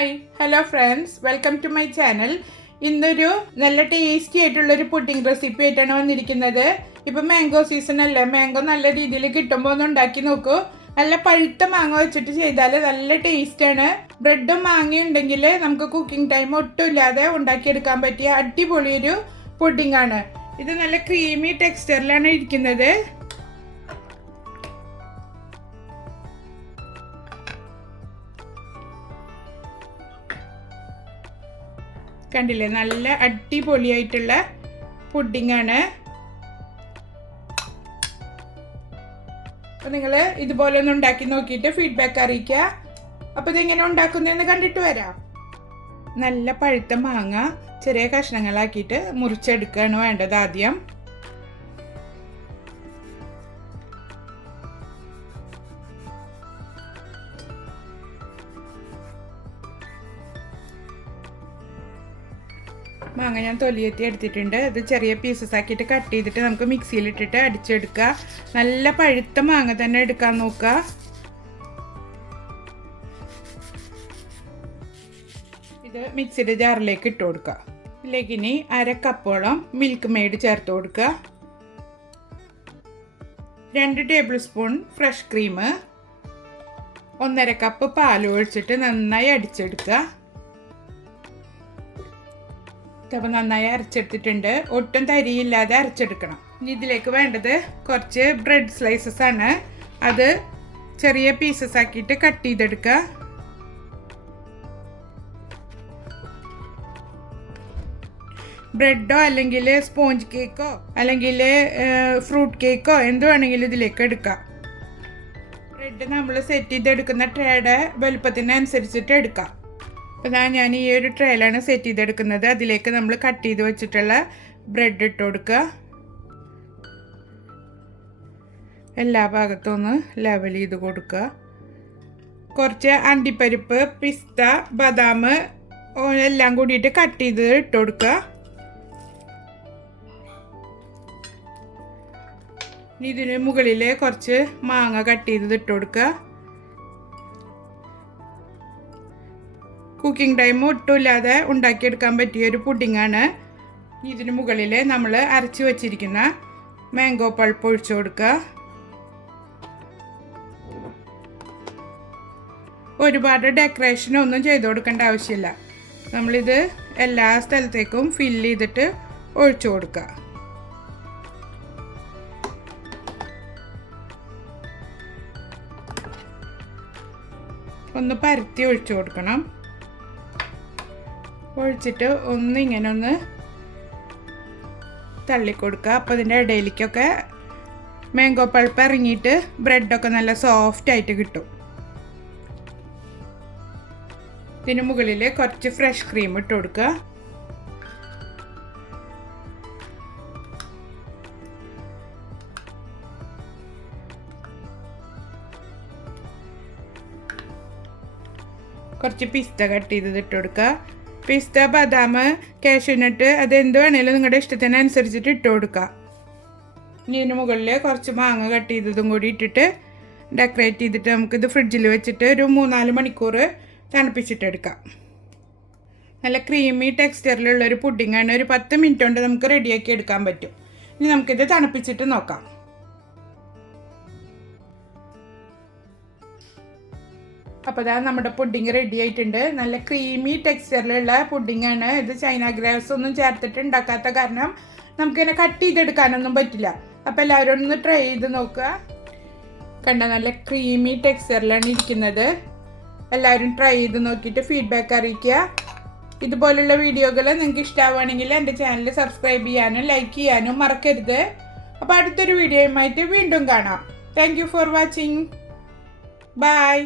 Hi hello friends welcome to my channel ഇന്നൊരു നല്ല tasty ആയിട്ടുള്ള ഒരു പുഡിംഗ് റെസിപ്പി ആയിട്ടാണ് വന്നിരിക്കുന്നത്. ഇപ്പൊ മാംഗോ സീസൺ അല്ലേ? മാംഗോ നല്ല രീതിയിൽ കിട്ടുമ്പോൾ ഒന്ന് ഉണ്ടാക്കി നോക്കൂ. നല്ല പഴുത്ത മാങ്ങ വെച്ചിട്ട് ചെയ്താൽ നല്ല ടേസ്റ്റ് ആണ്. ബ്രെഡും മാങ്ങയും ഉണ്ടെങ്കിൽ നമുക്ക് കുക്കിംഗ് ടൈം ഒട്ടും ഇല്ലാതെ ഉണ്ടാക്കിയെടുക്കാൻ പറ്റിയ അടിപൊളിയൊരു പുഡിംഗ് ആണ്. ഇത് നല്ല ക്രീമി ടെക്സ്ചറിലാണ് ഇരിക്കുന്നത്. കണ്ടില്ലേ? നല്ല അടിപൊളിയായിട്ടുള്ള പുഡിങ്ങാണ് ആണ്. അപ്പൊ നിങ്ങൾ ഇതുപോലെ ഒന്ന് ഉണ്ടാക്കി നോക്കിയിട്ട് ഫീഡ്ബാക്ക് അറിയിക്കുക. അപ്പൊ ഇതെങ്ങനെ ഉണ്ടാക്കുന്നതെന്ന് കണ്ടിട്ട് വരാം. നല്ല പഴുത്ത മാങ്ങ ചെറിയ കഷ്ണങ്ങളാക്കിയിട്ട് മുറിച്ചെടുക്കുകയാണ് വേണ്ടത് ആദ്യം. മാങ്ങ ഞാൻ തൊലിയെത്തി എടുത്തിട്ടുണ്ട്. ഇത് ചെറിയ പീസസ് ആക്കിയിട്ട് കട്ട് ചെയ്തിട്ട് നമുക്ക് മിക്സിയിൽ ഇട്ടിട്ട് അടിച്ചെടുക്കുക. നല്ല പഴുത്ത മാങ്ങ തന്നെ എടുക്കാൻ നോക്കുക. ഇത് മിക്സിയുടെ ജാറിലേക്ക് ഇട്ട് കൊടുക്കുക. ഇതിലേക്ക് ഇനി അര കപ്പോളം മിൽക്ക് മെയ്ഡ് ചേർത്ത് കൊടുക്കുക. രണ്ട് ടേബിൾ സ്പൂൺ ഫ്രഷ് ക്രീം ഒന്നര കപ്പ് പാൽ ഒഴിച്ചിട്ട് നന്നായി അടിച്ചെടുക്കുക. അപ്പോൾ നന്നായി അരച്ചെടുത്തിട്ടുണ്ട്. ഒട്ടും തരിയില്ലാതെ അരച്ചെടുക്കണം. ഇനി ഇതിലേക്ക് വേണ്ടത് കുറച്ച് ബ്രെഡ് സ്ലൈസസ് ആണ്. അത് ചെറിയ പീസസ് ആക്കിയിട്ട് കട്ട് ചെയ്തെടുക്കുക. ബ്രെഡോ അല്ലെങ്കിൽ സ്പോഞ്ച് കേക്കോ അല്ലെങ്കിൽ ഫ്രൂട്ട് കേക്കോ എന്ത് വേണമെങ്കിലും ഇതിലേക്ക് എടുക്കാം. ബ്രെഡ് നമ്മൾ സെറ്റ് ചെയ്തെടുക്കുന്ന ട്രേയുടെ വലുപ്പത്തിനനുസരിച്ചിട്ട് എടുക്കാം. അപ്പോൾ ഞാൻ ഞാൻ ഈ ഒരു ട്രേലാണ് സെറ്റ് ചെയ്തെടുക്കുന്നത്. അതിലേക്ക് നമ്മൾ കട്ട് ചെയ്ത് വെച്ചിട്ടുള്ള ബ്രെഡ് ഇട്ട് കൊടുക്കുക എല്ലാ ഭാഗത്തും ഒന്ന് ലെവൽ ചെയ്ത് കൊടുക്കുക കുറച്ച് അണ്ടിപ്പരിപ്പ് പിസ്ത ബദാം എല്ലാം കൂടിയിട്ട് കട്ട് ചെയ്ത് ഇട്ട് കൊടുക്കുക ഇതിന് മുകളിൽ കുറച്ച് മാങ്ങ കട്ട് ചെയ്ത് ഇട്ട് കൊടുക്കുക കുക്കിംഗ് ടൈം ഒട്ടുമില്ലാതെ ഉണ്ടാക്കിയെടുക്കാൻ പറ്റിയ ഒരു പുഡിങ്ങാണ് ഇതിന് മുകളിൽ നമ്മൾ അരച്ച് വച്ചിരിക്കുന്ന മാംഗോ പൾപ്പ് ഒഴിച്ചു കൊടുക്കുക ഒരുപാട് ഡെക്കറേഷൻ ഒന്നും ചെയ്ത് കൊടുക്കേണ്ട ആവശ്യമില്ല. നമ്മളിത് എല്ലാ സ്ഥലത്തേക്കും ഫില്ല് ചെയ്തിട്ട് ഒഴിച്ചു കൊടുക്കുക ഒന്ന് പരത്തി ഒഴിച്ചു കൊടുക്കണം. ഒഴിച്ചിട്ട് ഒന്ന് ഇങ്ങനെ ഒന്ന് തള്ളിക്കൊടുക്കുക. അപ്പോൾ അതിന്റെ ഇടയിലേക്കൊക്കെ മാംഗോ പൾപ്പ് ഇറങ്ങിയിട്ട് ബ്രെഡൊക്കെ നല്ല സോഫ്റ്റ് ആയിട്ട് കിട്ടും. ഇതിന് മുകളിൽ കുറച്ച് ഫ്രഷ് ക്രീം ഇട്ട് കൊടുക്കുക. കുറച്ച് പിസ്ത കട്ട് ചെയ്തത് ഇട്ട് കൊടുക്കുക. പിസ്ത ബദാം കാഷ്യൂനട്ട് എന്ത് വേണേലും നിങ്ങളുടെ ഇഷ്ടത്തിനനുസരിച്ചിട്ട് ഇട്ട് കൊടുക്കുക ഇനി ഇതിന് മുകളിൽ കുറച്ച് മാങ്ങ കട്ട് ചെയ്തതും കൂടി ഇട്ടിട്ട് ഡെക്കറേറ്റ് ചെയ്തിട്ട് നമുക്കിത് ഫ്രിഡ്ജിൽ വെച്ചിട്ട് ഒരു മൂന്നാൽ മണിക്കൂർ തണുപ്പിച്ചിട്ടെടുക്കാം നല്ല ക്രീമി ടെക്സ്ചറിലുള്ള ഒരു പുഡിങ്ങാണ് ഒരു പത്ത് മിനിറ്റ് കൊണ്ട് നമുക്ക് റെഡിയാക്കി എടുക്കാൻ പറ്റും. ഇനി നമുക്കിത് തണുപ്പിച്ചിട്ട് നോക്കാം. അപ്പോൾ അതാ നമ്മുടെ പുഡിങ് റെഡി ആയിട്ടുണ്ട്. നല്ല ക്രീമി ടെക്സ്ചറിലുള്ള പുഡിങ്ങാണ് ഇത് ചൈന ഗ്രാസ് ഒന്നും ചേർത്തിട്ട് ഉണ്ടാക്കാത്ത കാരണം നമുക്കിങ്ങനെ കട്ട് ചെയ്തെടുക്കാനൊന്നും പറ്റില്ല. അപ്പോൾ എല്ലാവരും ഒന്ന് ട്രൈ ചെയ്ത് നോക്കുക. കണ്ട നല്ല ക്രീമി ടെക്സ്ചറിലാണ് ഇരിക്കുന്നത്. എല്ലാവരും ട്രൈ ചെയ്ത് നോക്കിയിട്ട് ഫീഡ്ബാക്ക് അറിയിക്കുക. ഇതുപോലുള്ള വീഡിയോകൾ നിങ്ങൾക്ക് ഇഷ്ടമാവുകയാണെങ്കിൽ എന്റെ ചാനൽ സബ്സ്ക്രൈബ് ചെയ്യാനും ലൈക്ക് ചെയ്യാനും മറക്കരുത്. അപ്പോൾ അടുത്തൊരു വീഡിയോയുമായിട്ട് വീണ്ടും കാണാം. Thank for watching bye